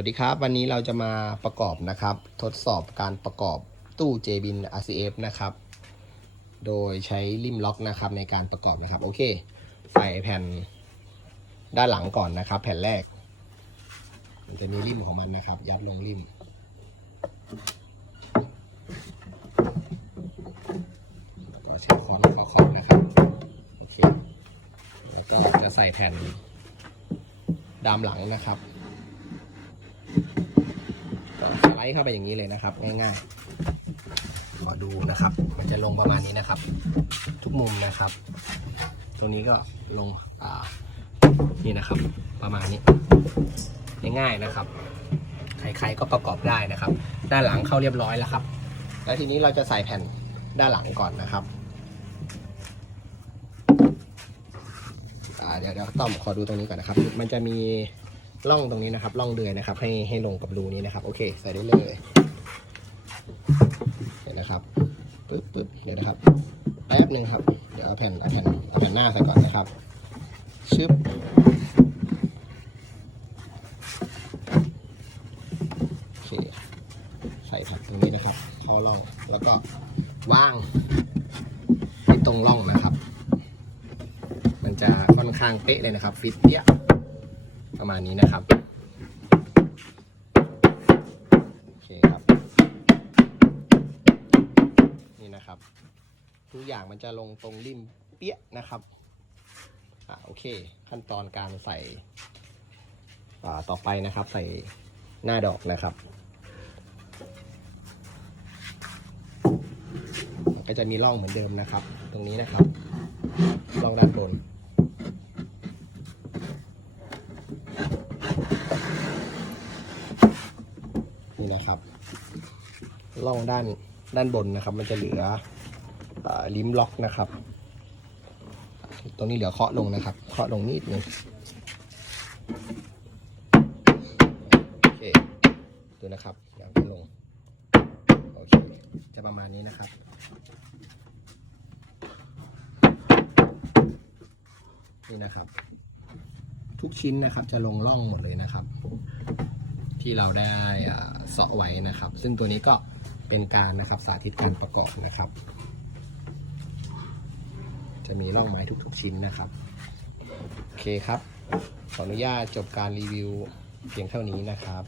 วัสดีครับ วันนี้เราจะมาประกอบนะครับ ทดสอบการประกอบตู้ JBIN RCF นะครับ โดยใช้ริมล็อกนะครับในการประกอบนะครับ โอเค ใส่แผ่นด้านหลังก่อนนะครับ แผ่นแรก มันจะมีริมของมันนะครับ ยัดลงริมแล้วก็เชือกคล้องเข้าขอบนะครับโอเคแล้วก็จะใส่แผ่นดามหลังนะครับก็สไล ด์เข้าไปอย่างนี้เลยนะครับ ง่ายๆขอดูนะครับ มันจะลงประมาณนี้นะครับ ทุกมุมนะครับ ตรงนี้ก็ลงอ่านี่นะครับ ประมาณนี้ง่ายๆนะครับ ใครๆก็ประกอบได้นะครับ ด้านหลังเข้าเรียบร้อยแล้วครับ แล้วทีนี้เราจะใส่แผ่นด้านหลังก่อนนะครับเดี๋ยวเดี๋ยวต้อมขอดูตรงนี้ก่อนนะครับ มันจะมี ร่องตรงนี้นะครับร่องเดือยนะครับ ให้ให้ลงกับรูนี้นะครับ โอเค ใส่ได้เลยเดี๋ยวนะครับปึ๊บปึ๊บเดี๋ยวนะครับแป๊บหนึ่งครับเดี๋ยวเอาแผ่นเอาแผ่นเอาแผ่นหน้าใส่ก่อนนะครับชึบโอเคใส่แผ่นตรงนี้นะครับเข้าร่องแล้วก็วางที่ตรงร่องนะครับ มันจะค่อนข้างเป๊ะเลยนะครับ ฟิตเปี้ย ประมาณนี้นะครับโอเคครับ นี่นะครับ ทุกอย่างมันจะลงตรงริมเปี้ยนะครับอ่าโอเค ขั้นตอนการใส่อ่าต่อไปนะครับ ใส่หน้าดอกนะครับก็จะมีร่องเหมือนเดิมนะครับ ตรงนี้นะครับร่องด้านบน นี่นะครับร่องด้านด้านบนนะครับ มันจะเหลืออลิมล็อกนะครับ ตรงนี้เหลือเคาะลงนะครับ เคาะลงนิดนึงโอเคดูนะครับอย่างลงโอเคจะประมาณนี้นะครับนี่นะครับ ทุกชิ้นนะครับจะลงร่องหมดเลยนะครับ ที่เราได้เสาะไว้นะครับ ซึ่งตัวนี้ก็เป็นการนะครับสาธิตการประกอบนะครับ จะมีร่องไม้ทุกๆชิ้นนะครับโอเคครับ ขออนุญาตจบการรีวิวเพียงเท่านี้นะครับ